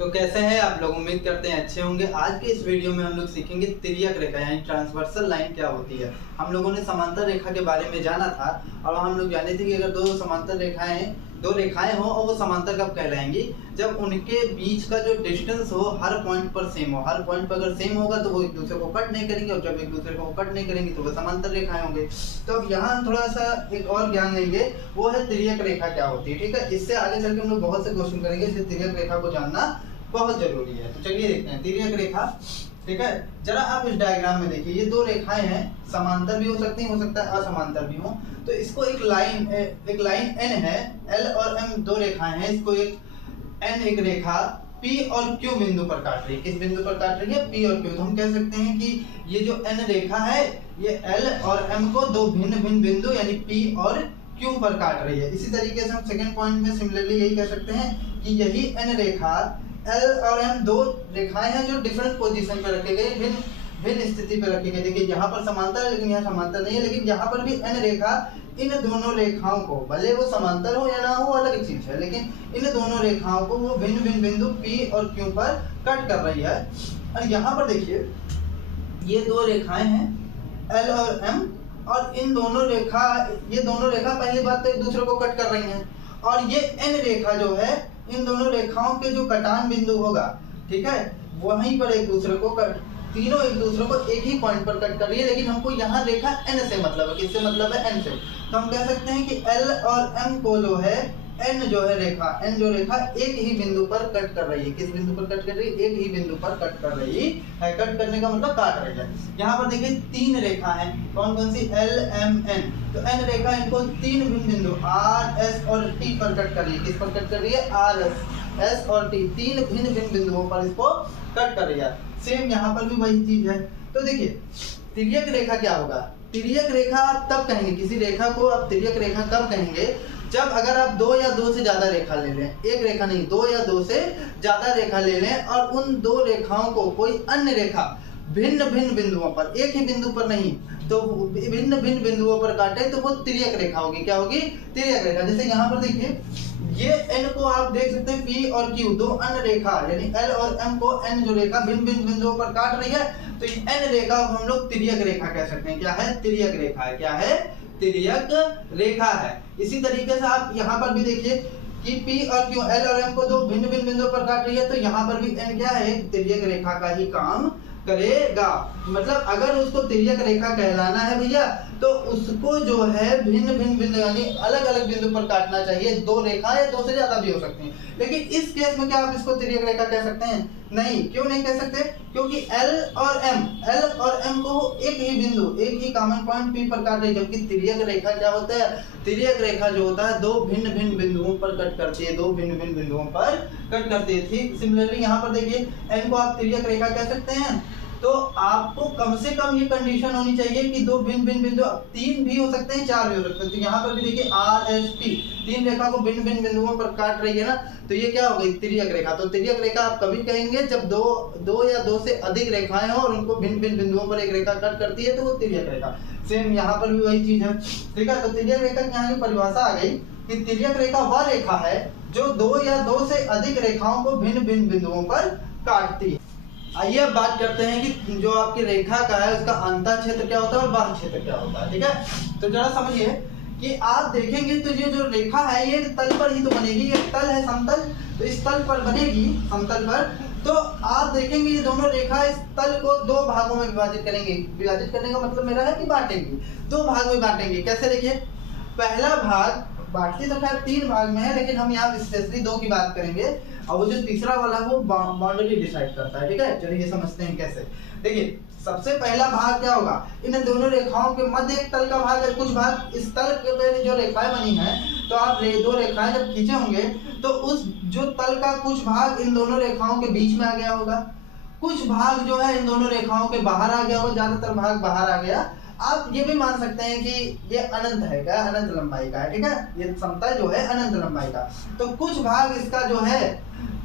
तो कैसे हैं आप लोग? उम्मीद करते हैं अच्छे होंगे। आज के इस वीडियो में हम लोग सीखेंगे तिर्यक रेखा यानी ट्रांसवर्सल लाइन क्या होती है। हम लोगों ने समांतर रेखा के बारे में जाना था और हम लोग जाने थे कि अगर दो रेखाएं हो और वो समांतर कब कहलाएंगी, जब उनके बीच का जो डिस्टेंस हो हर पॉइंट पर सेम हो। हर पॉइंट पर अगर सेम होगा तो वो एक दूसरे को कट नहीं करेंगे और जब एक दूसरे को कट नहीं करेंगे तो वो समांतर रेखाएं होंगे। तो अब यहाँ हम थोड़ा सा एक और ज्ञान लेंगे, वो है तिर्यक रेखा क्या होती है। ठीक है, इससे आगे चल के हम लोग बहुत से क्वेश्चन करेंगे, इसलिए तिर्यक रेखा को जानना बहुत जरूरी है। तो चलिए देखते हैं तिर्यक रेखा। ठीक है, जरा आप इस डायग्राम में देखिए, ये दो रेखाएं हैं, समांतर भी हो सकती हैं, हो सकता है असमांतर भी हो। तो इसको एक लाइन एन है, एल और एम दो रेखाएं हैं, इसको एक रेखा P और Q बिंदु पर काट रही है। किस बिंदु पर काट रही है? P और Q। तो हम कह सकते हैं कि ये जो N रेखा है ये L और M को दो भिन्न भिन्न बिंदु यानी P और Q पर काट रही है। इसी तरीके से हम सेकंड पॉइंट में सिमिलरली यही कह सकते हैं कि यही N रेखा L और M दो रेखाएं हैं जो डिफरेंट पोजीशन पर रखे गए, भिन्न स्थिति पर रखे गए। देखिए यहाँ पर समांतर है लेकिन यहाँ समांतर नहीं है, लेकिन यहाँ पर भी N रेखा इन दोनों रेखाओं को, भले वो समांतर हो या ना हो अलग चीज है, लेकिन इन दोनों रेखाओं को वो भिन्न भिन्न बिंदु P और Q पर कट कर रही है। और यहाँ पर देखिए ये दो रेखाएं हैं L और M, और ये दोनों रेखा पहली बात तो एक दूसरे को कट कर रही हैं, और ये N रेखा जो है इन दोनों रेखाओं के जो कटान बिंदु होगा, ठीक है, वहीं पर एक दूसरे को तीनों एक दूसरे को एक ही पॉइंट पर कट कर रही है। लेकिन हमको यहाँ रेखा N से मतलब है, किससे मतलब है? N से। तो हम कह सकते हैं कि L और M को जो है N जो रेखा एक ही बिंदु पर कट कर रही है। किस बिंदु पर कट कर रही है? एक ही बिंदु पर कट कर रही है। कट करने का मतलब काट रही है। यहाँ पर देखिए तीन रेखा है, कौन कौन सी? L M N। तो N रेखा इनको तीन भिन्न बिंदु R S और T पर कट कर रही है। किस पर कट कर रही है? R S और T, तीन भिन्न भिन्न बिंदुओं पर इसको कट कर रही है। सेम यहाँ पर भी वही चीज है। तो देखिए तिर्यक रेखा क्या होगा? तिर्यक रेखा आप तब कहेंगे, किसी रेखा को आप तिर्यक रेखा कब कहेंगे? जब अगर आप दो या दो से ज्यादा रेखा ले लें, एक रेखा नहीं, दो या दो से ज्यादा रेखा ले लें और उन दो रेखाओं को कोई अन्य रेखा भिन्न भिन्न बिंदुओं पर, एक ही बिंदु पर नहीं, तो भिन्न भिन्न बिंदुओं पर काटे तो वो तिर्यक रेखा होगी। क्या होगी? तिर्यक रेखा। जैसे यहाँ पर देखिए ये N को आप देख सकते हैं P और Q दो अन्य रेखा यानी L और M को N जो रेखा भिन्न भिन्न बिंदुओं पर काट रही है, तो ये N रेखा को हम लोग तिर्यक रेखा कह सकते हैं। क्या है? तिर्यक रेखा है। क्या है? तिर्यक रेखा है। इसी तरीके से आप यहाँ पर भी देखिए कि P और Q, L और M को दो भिन्न भिन्न बिंदुओं पर काट रही है, तो यहाँ पर भी N क्या है? तिर्यक रेखा का ही काम करेगा। मतलब अगर उसको तिर्यक रेखा कहलाना है भैया, तो उसको जो है भिन्न भिन्न बिंदु यानी अलग अलग बिंदु पर काटना चाहिए। दो रेखा या दो से ज्यादा भी हो सकती हैं, लेकिन इस केस में क्या आप इसको तिर्यक रेखा कह सकते हैं? नहीं। क्यों नहीं कह सकते? क्योंकि L और M को एक ही बिंदु, एक ही कॉमन पॉइंट P पर काट रही है, जबकि तिर्यक रेखा क्या होता है? तिर्यक रेखा जो होता है दो भिन्न भिन्न बिंदुओं पर कट करती है, दो भिन्न भिन्न बिंदुओं पर कट करती है। ठीक सिमिलरली यहाँ पर देखिए N को आप तिर्यक रेखा कह सकते हैं, तो आपको कम से कम ये कंडीशन होनी चाहिए कि दो भिन्न भिन्न बिंदु, तीन भी हो सकते हैं, चार भी हो सकते हैं। तो यहाँ पर भी देखिए R S T तीन रेखा को भिन्न भिन्न बिंदुओं पर काट रही है ना, तो ये क्या हो गई? तिर्यक रेखा। तो तिर्यक रेखा आप कभी कहेंगे जब दो या दो से अधिक रेखाएं हो और उनको भिन्न भिन्न बिंदुओं पर एक रेखा कट करती है, तो वो तिर्यक रेखा। सेम यहाँ पर भी वही चीज है। ठीक है, तो तिर्यक रेखा की यहाँ की परिभाषा आ गई कि तिर्यक रेखा वह रेखा है जो दो या दो से अधिक रेखाओं को भिन्न भिन्न बिंदुओं पर काटती है। आइए अब बात करते हैं कि जो आपकी रेखा का है उसका अंतः क्षेत्र क्या होता है और बाह्य क्षेत्र क्या होता है। ठीक है, तो जरा समझिए कि आप देखेंगे तो ये जो रेखा है ये तल पर ही तो बनेगी। ये तल है समतल, तो इस तल पर बनेगी, समतल पर। तो आप देखेंगे ये दोनों रेखा इस तल को दो भागों में विभाजित करेंगे। विभाजित करने का मतलब मेरा है कि बांटेंगे, दो भाग में बांटेंगे। कैसे? देखिए पहला भाग, बांटती तो खैर तीन भाग में है, लेकिन हम यहाँ स्पेशली दो की बात करेंगे, और वो जो तीसरा वाला वो बाउंड्री डिसाइड करता है। ठीक है, चलिए समझते हैं कैसे। देखिए सबसे पहला भाग क्या होगा? इन दोनों रेखाओं के मध्य एक तल का भाग है। कुछ भाग इस तल के जो रेखाएं बनी हैं, तो आप दो रेखाएं जब खींचे होंगे तो उस जो तल का कुछ भाग इन दोनों रेखाओं के बीच में आ गया होगा, कुछ भाग जो है इन दोनों रेखाओं के बाहर आ गया होगा, ज्यादातर भाग बाहर आ गया। आप ये भी मान सकते हैं कि ये अनंत है, क्या? अनंत लंबाई का है। ठीक है, ये समतल जो है अनंत लंबाई का। तो कुछ भाग इसका जो है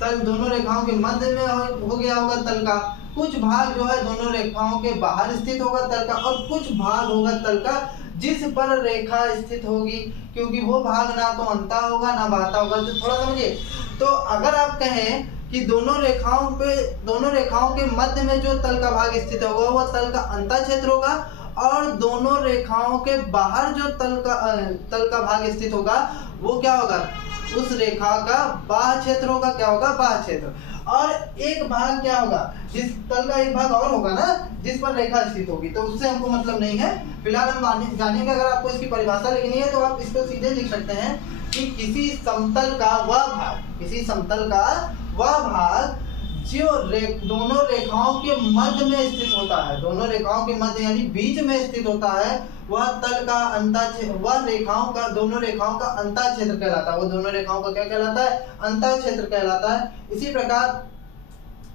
तल दोनों रेखाओं के मध्य में हो गया होगा तल का, कुछ भाग जो है दोनों रेखाओं के बाहर स्थित होगा तल का, और कुछ भाग होगा तल का जिस पर रेखा स्थित होगी, क्योंकि वो भाग ना तो अंता होगा ना बाता होगा। तो थोड़ा समझिए, तो अगर आप कहें कि दोनों रेखाओं के मध्य में जो तल का भाग स्थित होगा वह तल का अंतः क्षेत्र होगा, और दोनों रेखाओं के बाहर जो तल का भाग स्थित होगा वो क्या होगा, उस रेखा का बाह्य क्षेत्र होगा। क्या होगा, बाह्य क्षेत्र। और एक भाग क्या होगा, जिस तल का एक भाग और होगा ना जिस पर रेखा स्थित होगी, तो उससे हमको मतलब नहीं है। फिलहाल हम जानेंगे, अगर आपको इसकी परिभाषा लिखनी है तो आप इसको सीधे लिख सकते हैं कि किसी समतल का वह भाग जो दोनों रेखाओं के मध्य में स्थित होता है, दोनों रेखाओं के मध्य यानी बीच में स्थित होता है, वह तल का दोनों रेखाओं का अंतः क्षेत्र कहलाता है। वो दोनों रेखाओं का क्या कहलाता है, अंतः क्षेत्र कहलाता है। इसी प्रकार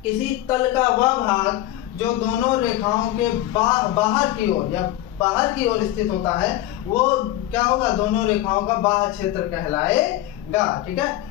किसी तल का वह भाग जो दोनों रेखाओं के बाहर की ओर स्थित होता है वो क्या होगा, दोनों रेखाओं का बाह्य क्षेत्र कहलाएगा। ठीक है।